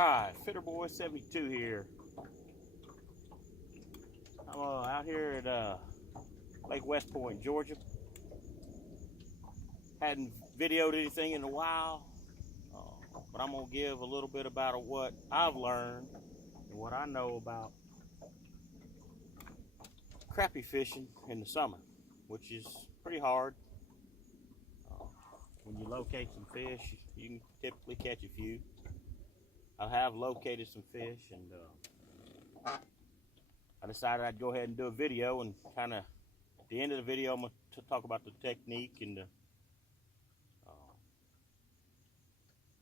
Alright, Fitter Boy 72 here. I'm out here at Lake West Point, Georgia. Hadn't videoed anything in a while, but I'm going to give a little bit about what I've learned and what I know about crappie fishing in the summer, which is pretty hard. When you locate some fish, you can typically catch a few. I have located some fish, and I decided I'd go ahead and do a video, and kind of at the end of the video I'm going to talk about the technique and the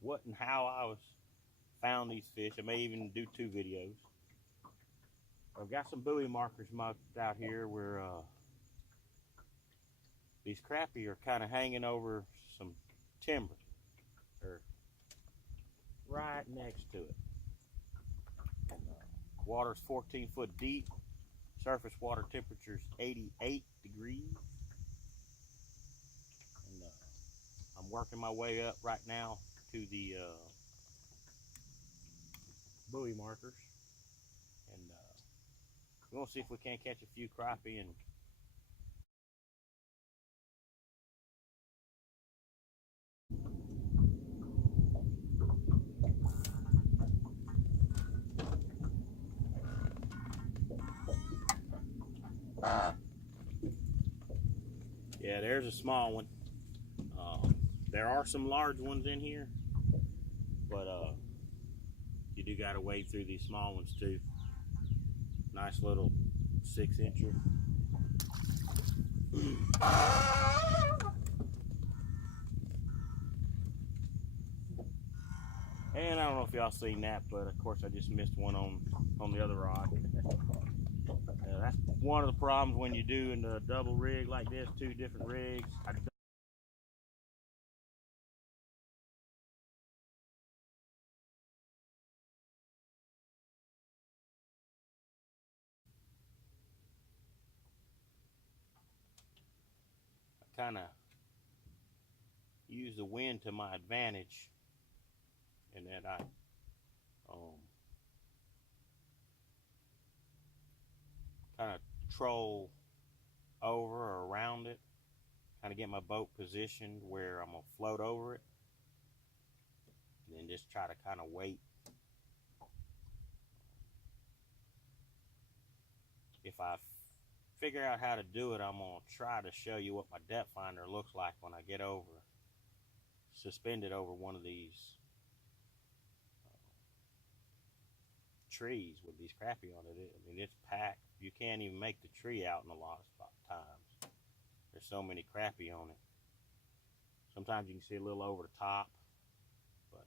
what and how I found these fish. I may even do 2 videos. I've got some buoy markers marked out here where these crappie are kind of hanging over some timber. They're right next to it. And water's 14 foot deep. Surface water temperature's 88 degrees. And I'm working my way up right now to the buoy markers, and we're gonna see if we can't catch a few crappie. And yeah, there's a small one. There are some large ones in here, but you do gotta wade through these small ones too. Nice little 6-incher. And I don't know if y'all seen that, but of course I just missed one on the other rod. That's one of the problems when you do in a double rig like this, 2 different rigs. I kind of use the wind to my advantage, and that I kind of troll over or around it, kind of get my boat positioned where I'm gonna float over it, and then just try to kind of wait. If I figure out how to do it, I'm gonna try to show you what my depth finder looks like when I get over, suspended over one of these trees with these crappie on it. I mean, it's packed. You can't even make the tree out in a lot of times. There's so many crappie on it. Sometimes you can see a little over the top, but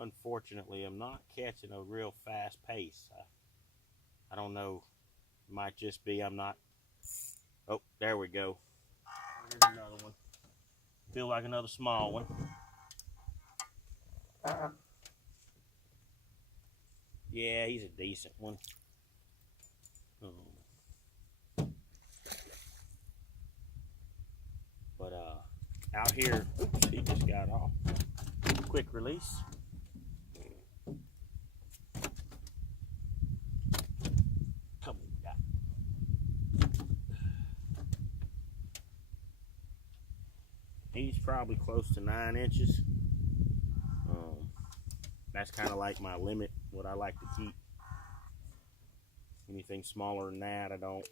unfortunately, I'm not catching a real fast pace. I don't know. It might just be I'm not. Oh, there we go. Here's another one. Feel like another small one. Yeah, he's a decent one. But out here, oops, he just got off. Quick release. He's probably close to 9 inches. That's kind of like my limit, what I like to keep. Anything smaller than that, I don't.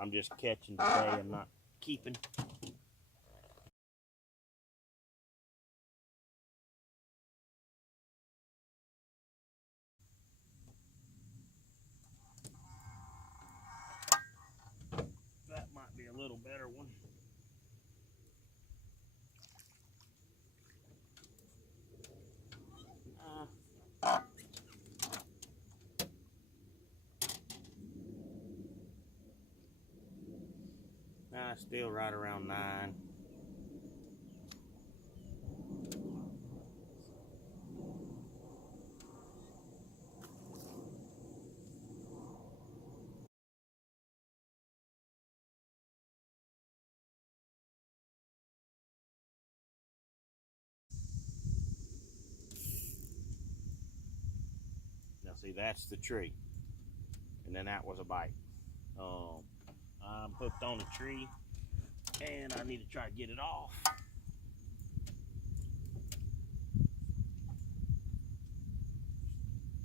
I'm just catching today, I'm not keeping. That might be a little better one. still right around 9. Now see, that's the tree, and then that was a bite. I'm hooked on a tree, and I need to try to get it off.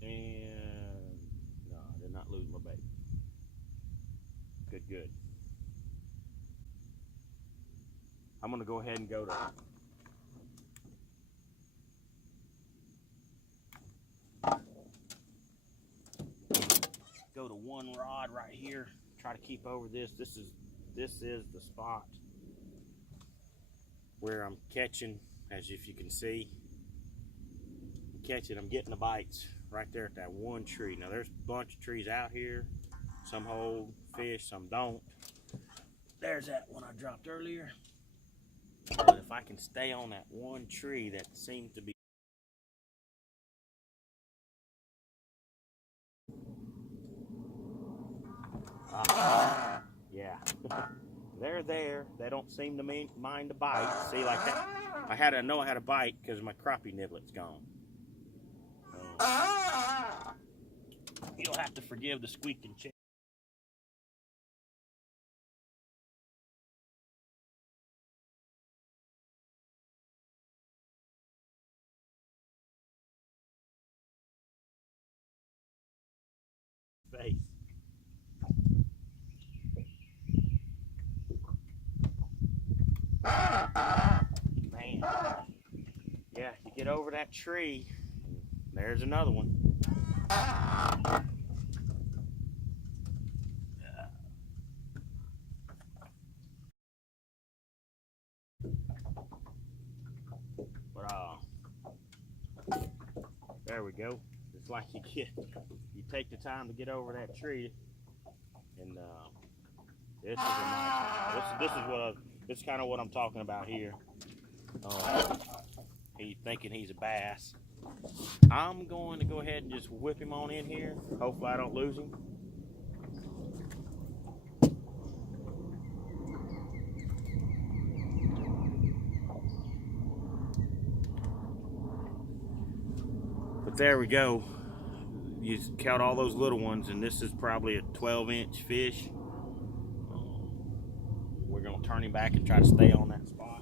And no, I did not lose my bait. Good, good. I'm gonna go ahead and go to one rod right here. Try to keep over this. This is the spot where I'm catching, as if you can see. I'm getting the bites right there at that one tree. Now there's a bunch of trees out here. Some hold fish, some don't. There's that one I dropped earlier. But if I can stay on that one tree that seems to be yeah. They're there. They don't seem to mind the bite. See, like that. I know I had a bite because my crappie niblet's gone. You'll have to forgive the squeaking chair. Face. Man. Yeah, you get over that tree. There's another one. But there we go. It's like you take the time to get over that tree, and this is a nice. This is kind of what I'm talking about here. He's thinking he's a bass. I'm going to go ahead and just whip him on in here. Hopefully I don't lose him. But there we go. You count all those little ones, and this is probably a 12-inch fish. We're going to turn him back and try to stay on that spot.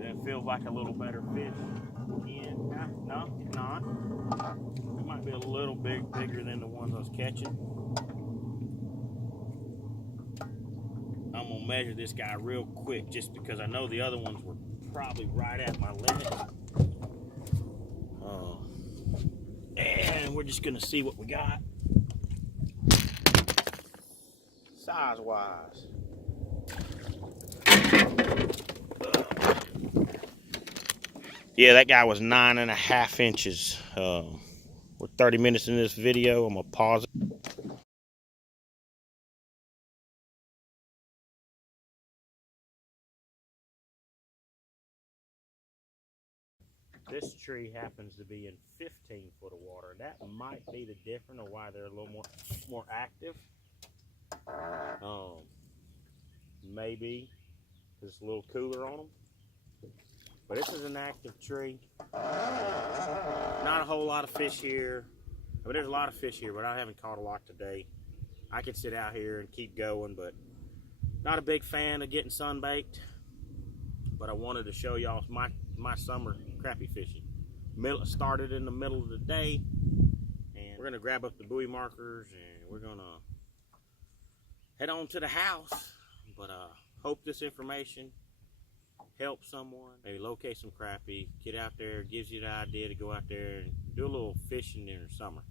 It feels like a little better fish. No, it's not. It might be a little bigger than the ones I was catching. I'm gonna measure this guy real quick just because I know the other ones were probably right at my limit. And we're just gonna see what we got. Size-wise. Yeah, that guy was 9.5 inches. We're 30 minutes in this video. I'm gonna pause it. This tree happens to be in 15 foot of water. That might be the difference of why they're a little more active. Maybe it's a little cooler on them. But this is an active tree. Not a whole lot of fish here. I mean, there's a lot of fish here, but I haven't caught a lot today. I could sit out here and keep going, but not a big fan of getting sunbaked. But I wanted to show y'all my summer crappie fishing. Started in the middle of the day, and we're gonna grab up the buoy markers and we're gonna head on to the house. But hope this information help someone, maybe locate some crappie, get out there, gives you the idea to go out there and do a little fishing in the summer.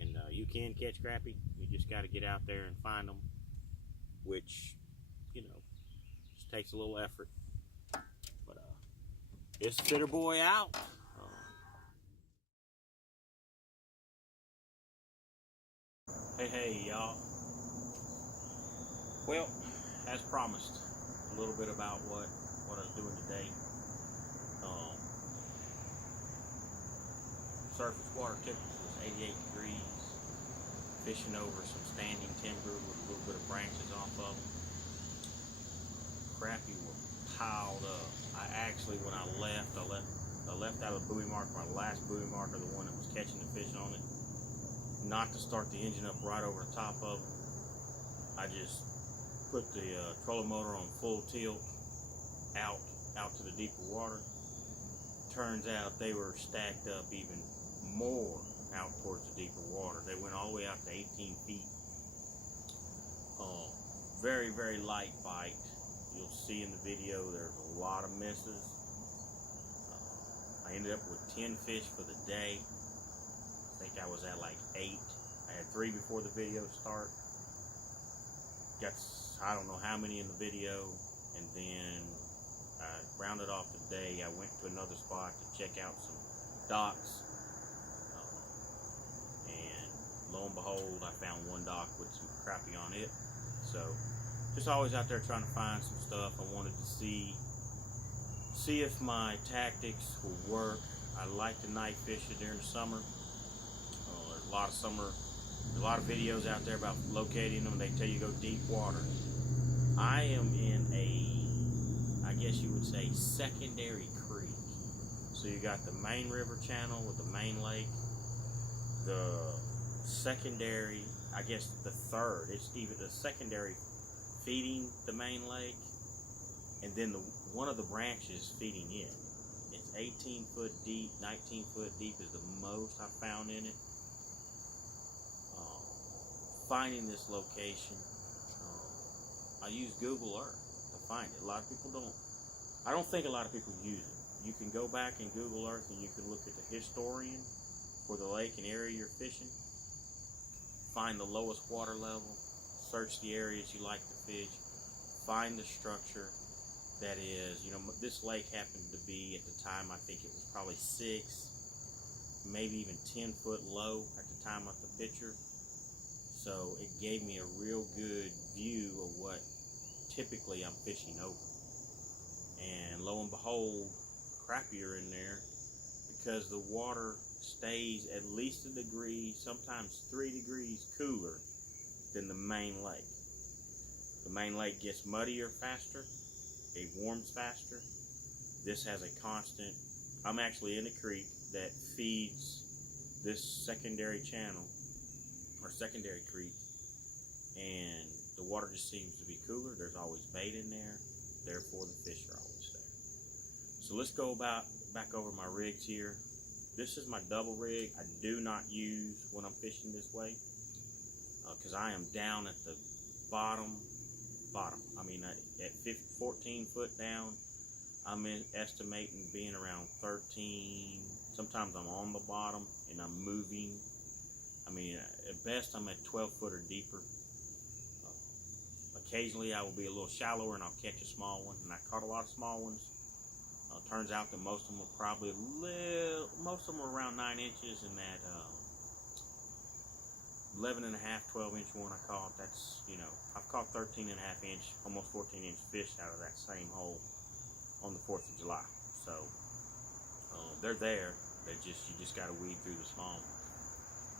And you can catch crappie. You just got to get out there and find them, which, you know, just takes a little effort. But it's Fitter Boy out. Hey, y'all. Well, as promised, a little bit about what I was doing today. Surface water temperature was 88 degrees. Fishing over some standing timber with a little bit of branches off of them. Crappie were piled up. I actually, when I left out of the buoy marker, my last buoy marker, the one that was catching the fish on it, not to start the engine up right over the top of them. I just put the trolling motor on full tilt out to the deeper water. Turns out they were stacked up even more out towards the deeper water. They went all the way out to 18 feet. Very, very light bite. You'll see in the video there's a lot of misses. I ended up with 10 fish for the day. I think I was at like 8. I had 3 before the video start. Got I don't know how many in the video, and then I rounded off the day. I went to another spot to check out some docks, and lo and behold, I found one dock with some crappie on it. So just always out there trying to find some stuff. I wanted to see if my tactics will work. I like to night fish it during the summer. There's a lot of videos out there about locating them. They tell you to go deep water. I am in I guess you would say, secondary creek. So you got the main river channel with the main lake, the secondary, I guess the third, it's even the secondary feeding the main lake, and then one of the branches feeding it. It's 18 foot deep, 19 foot deep is the most I found in it. Finding this location, I use Google Earth to find it. I don't think a lot of people use it. You can go back in Google Earth and you can look at the historian for the lake and area you're fishing, find the lowest water level, search the areas you like to fish, find the structure that is, this lake happened to be, at the time, I think it was probably 6, maybe even 10 foot low at the time of the picture. So it gave me a real good view of what typically I'm fishing over. And lo and behold, crappie are in there because the water stays at least a degree, sometimes 3 degrees cooler than the main lake. The main lake gets muddier faster, it warms faster. This has a constant, I'm actually in a creek that feeds this secondary channel, or secondary creek, and the water just seems to be cooler. There's always bait in there, therefore the fish are always there. So let's go back over my rigs here. This is my double rig. I do not use when I'm fishing this way because I am down at the bottom. I mean, at 14 foot down, I'm estimating being around 13. Sometimes I'm on the bottom and I'm moving. I mean, at best, I'm at 12 foot or deeper. Occasionally, I will be a little shallower and I'll catch a small one. And I caught a lot of small ones. Turns out that most of them were probably most of them were around 9 inches. And that 11 and a half, 12 inch one I caught, that's, I've caught 13 and a half inch, almost 14 inch fish out of that same hole on the 4th of July. So they're there. You just got to weed through the small ones.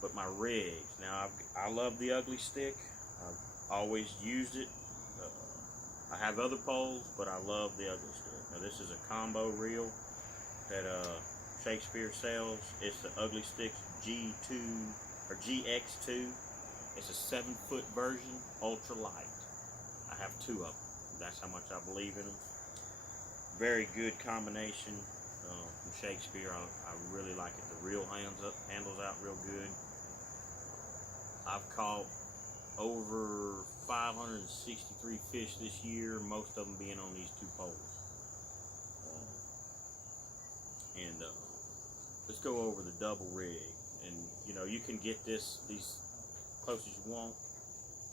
But my rigs, now I love the ugly stick. I've always used it. I have other poles, but I love the ugly stick. Now this is a combo reel that Shakespeare sells. It's the Ugly Sticks G2 or GX2. It's a 7 foot version, ultra light. I have 2 of them. That's how much I believe in them. Very good combination from Shakespeare. I really like it. The reel handles out real good. I've caught over 563 fish this year, most of them being on these 2 poles. Let's go over the double rig. And you know, you can get these close as you want.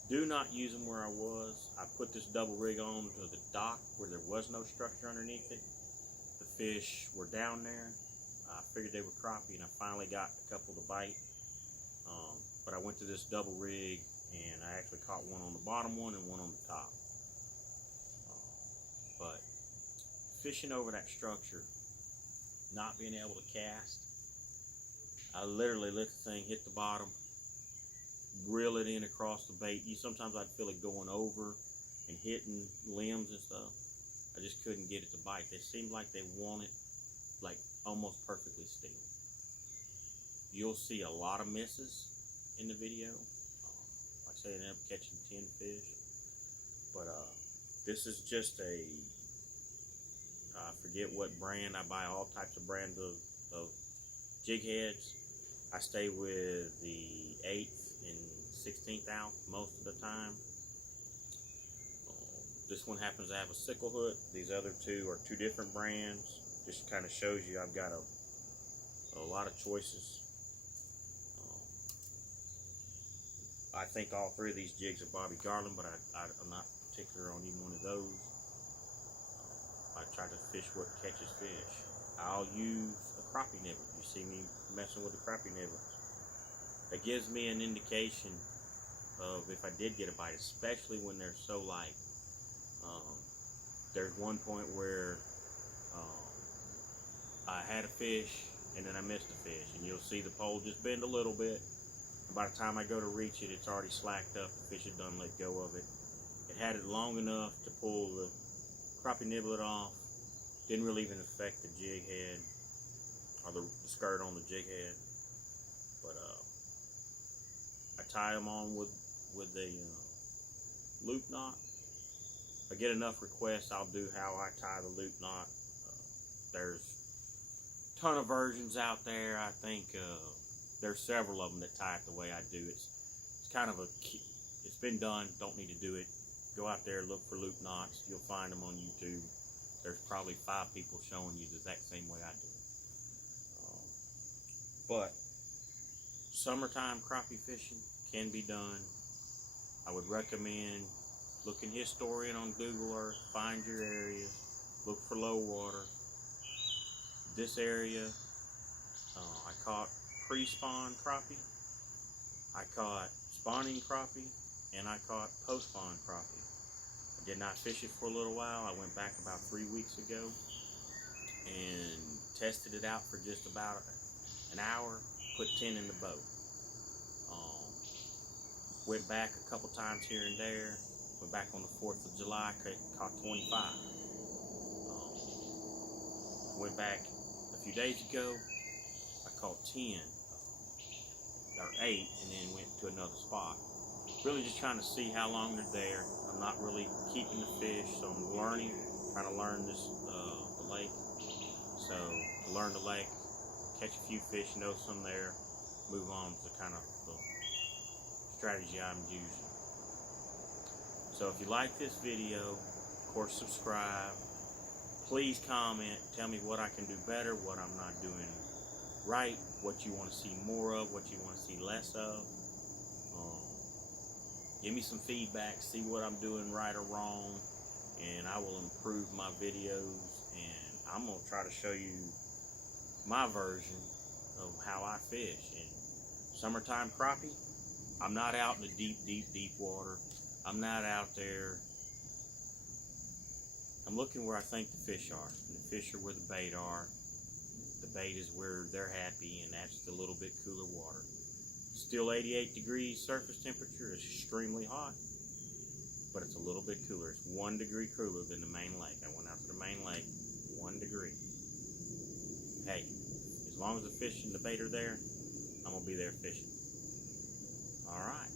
Do not use them where I was. I put this double rig on to the dock where there was no structure underneath it. The fish were down there. I figured they were crappie, and I finally got a couple to bite. But I went to this double rig, and I actually caught one on the bottom one and one on the top. But fishing over that structure, not being able to cast, I literally let the thing hit the bottom, reel it in across the bait. Sometimes I'd feel it going over and hitting limbs and stuff. I just couldn't get it to bite. They seemed like they wanted like almost perfectly still. You'll see a lot of misses in the video. Like I say, I ended up catching 10 fish. But this is just I forget what brand. I buy all types of brands of jig heads. I stay with the 1/8 and 16th ounce most of the time. This one happens to have a sickle hook. These other 2 are 2 different brands. Just kind of shows you I've got a lot of choices. I think all 3 of these jigs are Bobby Garland, but I'm not particular on either one of those. I try to fish what catches fish. I'll use a crappie nibble. You see me messing with the crappie nibbles. That gives me an indication of if I did get a bite, especially when they're so light. There's one point where I had a fish and then I missed a fish, and you'll see the pole just bend a little bit. And by the time I go to reach it, it's already slacked up. The fish had done let go of it. It had it long enough to pull the crappie nibblet off. Didn't really even affect the jig head or the skirt on the jig head. But I tie them on with a loop knot. If I get enough requests, I'll do how I tie the loop knot. There's a ton of versions out there. I think there's several of them that tie it the way I do. It's kind of it's been done. Don't need to do it. Go out there, look for loop knots. You'll find them on YouTube. There's probably 5 people showing you the exact same way I do it. But summertime crappie fishing can be done. I would recommend looking historian on Google Earth, find your areas, look for low water. This area, I caught pre-spawn crappie, I caught spawning crappie, and I caught post-spawn crappie. I did not fish it for a little while. I went back about 3 weeks ago and tested it out for just about an hour, put 10 in the boat. Went back a couple times here and there. Went back on the 4th of July, caught 25. Went back a few days ago, I caught 10, or 8, and then went to another spot. Really just trying to see how long they're there. I'm not really keeping the fish, so I'm learning, trying to learn this, the lake. So, to learn the lake, catch a few fish, know some there, move on to kind of the strategy I'm using. So if you like this video, of course subscribe. Please comment, tell me what I can do better, what I'm not doing right, what you want to see more of, what you want to see less of. Give me some feedback, see what I'm doing right or wrong, and I will improve my videos, and I'm going to try to show you my version of how I fish. And summertime crappie, I'm not out in the deep water. I'm not out there. I'm looking where I think the fish are. And the fish are where the bait are. The bait is where they're happy, and that's the little bit cooler water. Still 88 degrees surface temperature. It's extremely hot, but it's a little bit cooler. It's 1 degree cooler than the main lake. I went out to the main lake, 1 degree. Hey, as long as the fish and the bait are there, I'm going to be there fishing. All right.